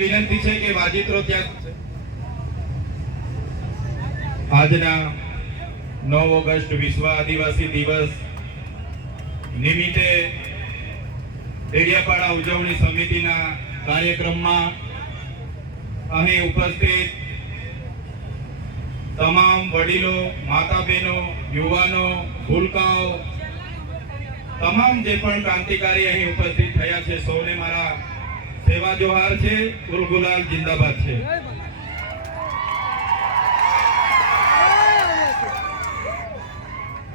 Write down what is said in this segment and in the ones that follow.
વિનંતી છે કે વાજિત્રો ત્યાં આજના નવ ઓગસ્ટ વિશ્વ આદિવાસી દિવસ નિમિત્તે ડેડિયાપાડા ઉજવણી સમિતિના કાર્યક્રમમાં અહીં ઉપસ્થિત તમામ વડીલો માતા બહેનો યુવાનો ભૂલકાઓ તમામ જે પણ ક્રાંતિકારી અહીં ઉપસ્થિત થયા છે સૌને મારા સેવા જોહાર છે ગુલગુલાલ જિંદાબાદ છે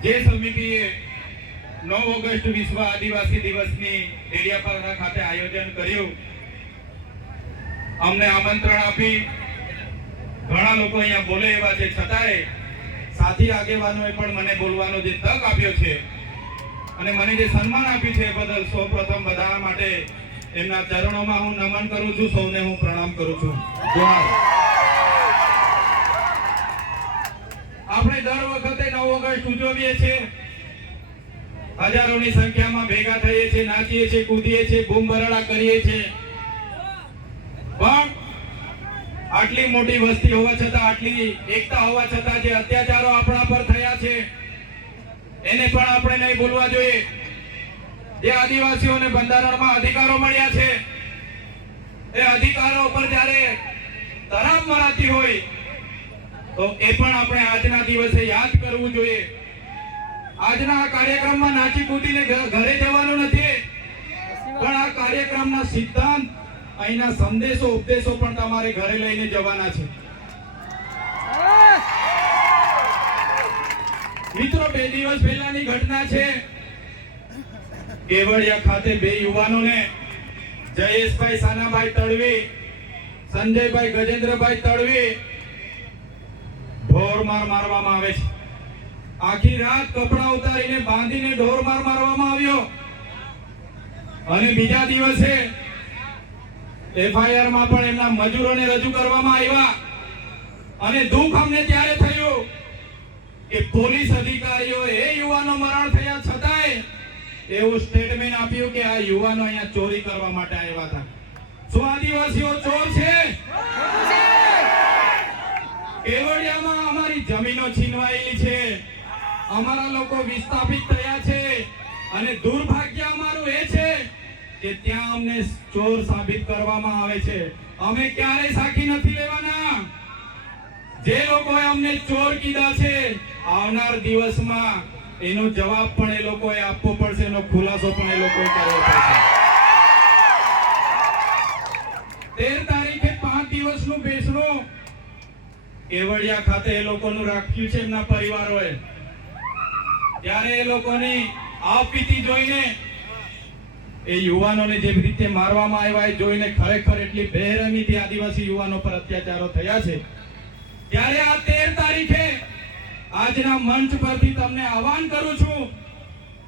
જે સમિતિએ નવ ઓગસ્ટ વિશ્વ આદિવાસી દિવસની ડેડિયાપાડા ખાતે આયોજન કર્યું અમને આમંત્રણ આપી ઘણા લોકો અહીંયા બોલે એવા છે છતાંય સાથી આગેવાનોએ પણ મને બોલવાનો જે તક આપ્યો છે અને મને જે સન્માન આપ્યું છે બદલ સૌ પ્રથમ બધા માટે એમના ચરણોમાં હું નમન કરું છું સૌને હું પ્રણામ કરું છું આપણે દર વખતે નવ ઓગસ્ટ ઉજવીએ છીએ હજારોની સંખ્યામાં ભેગા થઈએ છીએ નાચીએ છીએ કૂદીએ છીએ બૂમબરાડા કરીએ છીએ પણ આટલી મોટી વસ્તી હોવા છતાં આટલી એકતા હોવા છતાં જે અત્યાચારો આપણા પર થયા છે એને પણ આપણે નહીં ભૂલવા જોઈએ એ આદિવાસીઓને બંધારણમાં અધિકારો મળ્યા છે એ અધિકારો ઉપર જ્યારે તરાપ મરાતી હોય તો એ પણ આપણે આજના દિવસે યાદ કરવું જોઈએ આજના આ કાર્યક્રમમાં નાચી કૂદીને ઘરે જવાનું નથી પણ આ કાર્યક્રમના સિદ્ધાંત અહીંના સંદેશો ઉપદેશો પણ તમારે ઘરે લઈને જવાના છે મિત્રો બે દિવસ પહેલાની ઘટના છે કેવડિયા ખાતે બે યુવાનોને જયેશભાઈ સાનાભાઈ તળવી સંજયભાઈ ગજેન્દ્રભાઈ તળવી ઢોરમાર મારવામાં આવે છે આખી રાત કપડા ઉતારીને બાંધીને ઢોરમાર મારવામાં આવ્યો અને બીજા દિવસે એફઆઈઆર માં પણ એમના મજૂરોને રજૂ કરવામાં આવ્યા અને દુઃખ અમને ત્યારે થયું કે પોલીસ અધિકારીઓ એ યુવાનો મરણ થયા છતાંય એવું સ્ટેટમેન્ટ આપ્યું કે આ યુવાનો અહીંયા ચોરી કરવા માટે આવ્યા હતા શું આદિવાસીઓ ચોર છે કેવડિયામાં અમારી જમીનો છીનવાયેલી છે અમારા લોકો વિસ્થાપિત થયા છે અને દુર્ભાગ્ય અમારું એ છે કે ત્યાં અમને ચોર સાબિત કરવામાં આવે છે અમે ક્યારેય સાખી નથી લેવાના જે લોકોએ અમને ચોર કીધા છે આવનાર દિવસમાં એનો જવાબ પણ એ લોકોએ આપવો પડશે એનો ખુલાસો પણ એ લોકોએ કરવો પડશે તેર તારીખે પાંચ દિવસનું બેસણું કેવડિયા ખાતે એ લોકોનું રાખ્યું છે એમના પરિવારોએ ત્યારે એ લોકોની આપવીતી જોઈને એ યુવાનોને જે રીતે મારવામાં આવ્યા એ જોઈને ખરેખર એટલી બેરમીથી આદિવાસી યુવાનો પર અત્યાચારો થયા છે ત્યારે આ તેર તારીખે આજના મંચ પરથી તમને આહવાન કરું છું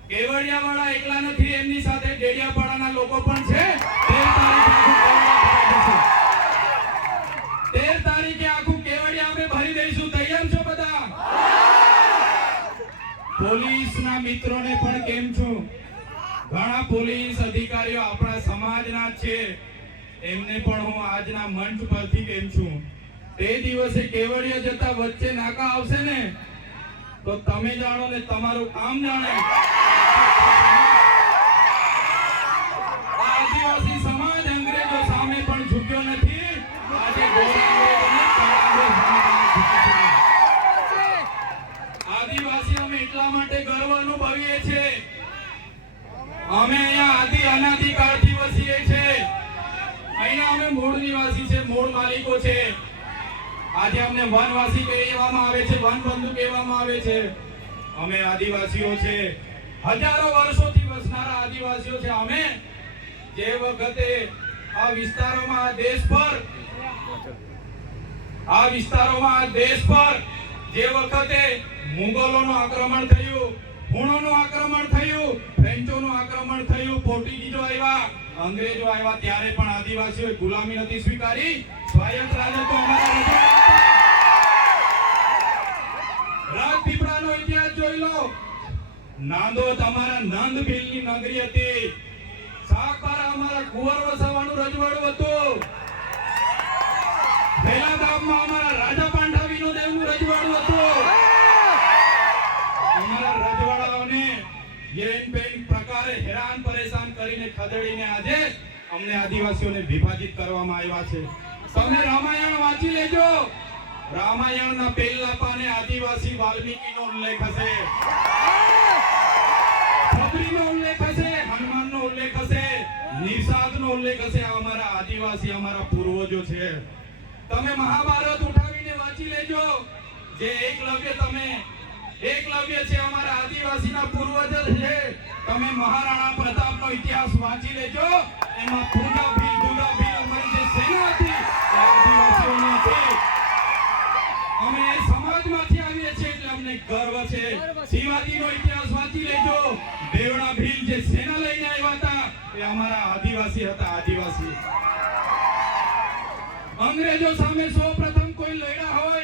કેવડિયા વાળા એકલા નથી એમની સાથે ડેડિયાપાડાના લોકો પણ છે તેર તારીખે આખું કેવડિયા અમે ભરી દઈશું તૈયાર છો બધા પોલીસના મિત્રોને પણ કેમ છું ઘણા પોલીસ અધિકારીઓ આપણા સમાજના છે એમને પણ હું આજના મંચ પરથી કેમ છું તે દિવસે કેવડિયા જતા વચ્ચે નાકા આવશે ને તો તમે જાણો ને તમારું કામ જાણે આદિવાસી આજે અમને વનવાસી કહેવામાં આવે છે વનબંધુ કહેવામાં આવે છે અમે આદિવાસીઓ છે હજારો વર્ષોથી વસનારા આદિવાસીઓ છે અમે જે વખતે આ વિસ્તારોમાં દેશ પર આ વિસ્તારોમાં દેશ પર જે વખતે મુગલોનું આક્રમણ થયું હુણોનું આક્રમણ થયું ફ્રેન્ચોનું આક્રમણ થયું પોર્ટુગીઝો આવ્યા અંગ્રેજો આવ્યા ત્યારે પણ આદિવાસીઓ ગુલામી નથી સ્વીકારી નાંદો તમારા નંદ ભીલની નગરી હતી સાકપારા અમારા કુંવર વસાવાનું રજવાડું હતું પહેલા ગામમાં અમારા રાજા પાંઠાવીનો દેવનું રજવાડું હતું અમારા રજવાડાઓને યેન પેન પ્રકારે હેરાન પરેશાન કરીને ખદેડીને આજે અમને આદિવાસીઓને વિભાજિત કરવામાં આવ્યા છે તમે રામાયણ વાંચી લેજો રામાયણના પહેલા પાને આદિવાસી વાલ્મીકી નો ઉલ્લેખ હશે હનુમાનનો ઉલ્લેખ હશે ઉલ્લેખ હશે અમારા આદિવાસી અમારા પૂર્વજો છે તમે મહાભારત ઉઠાવીને વાંચી લેજો જે એકલવ્ય તમે એકલવ્ય છે અમારા આદિવાસીના પૂર્વજ છે તમે મહારાણા પ્રતાપનો ઇતિહાસ વાંચી લેજો એમાં પૂજા ભીલ દુર્ગા જે સેના અમે સમાજમાંથી આવીએ છીએ એટલે અમને ગર્વ છે શિવાજીનો ઇતિહાસ વાંચી લેજો દેવડા ભીલ જે સેના લઈને આવ્યા હતા એ અમારા આદિવાસી હતા આદિવાસી અંગ્રેજો સામે સૌપ્રથમ કોઈ લડ્યા હોય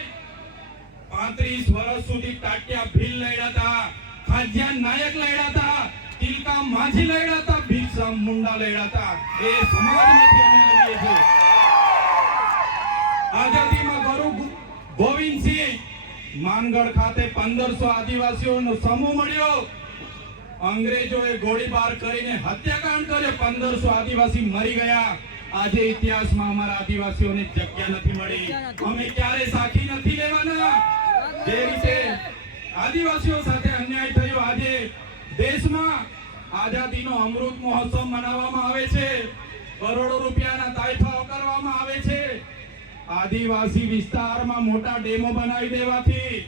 35 વર્ષ સુધી ટાટિયા ભીલ લડ્યા હતા ખાજિયા નાયક લડ્યા હતા તિલકા માજી લડ્યા હતા બિરસા મુંડા લડ્યા હતા એ સમાજમાંથી અમે આવીએ છીએ આઝાદીમાં ગુરુ ગોવિંદસિંહ માનગઢ ખાતે પંદરસો આદિવાસીઓનો સમૂહ મળ્યો અંગ્રેજોએ ગોળીબાર કરીને હત્યાકાંડ કર્યો પંદરસો આદિવાસી મરી ગયા આજે ઇતિહાસમાં અમારા આદિવાસીઓને જગ્યા નથી મળી અમે ક્યારે સાખી નથી લેવાના જે રીતે આદિવાસીઓ સાથે અન્યાય થયો આજે દેશમાં આઝાદીનો અમૃત મહોત્સવ મનાવવામાં આવે છે કરોડો રૂપિયાના તાયફાઓ કરવામાં આવે છે આદિવાસી વિસ્તારમાં મોટા ડેમો બનાવી દેવાથી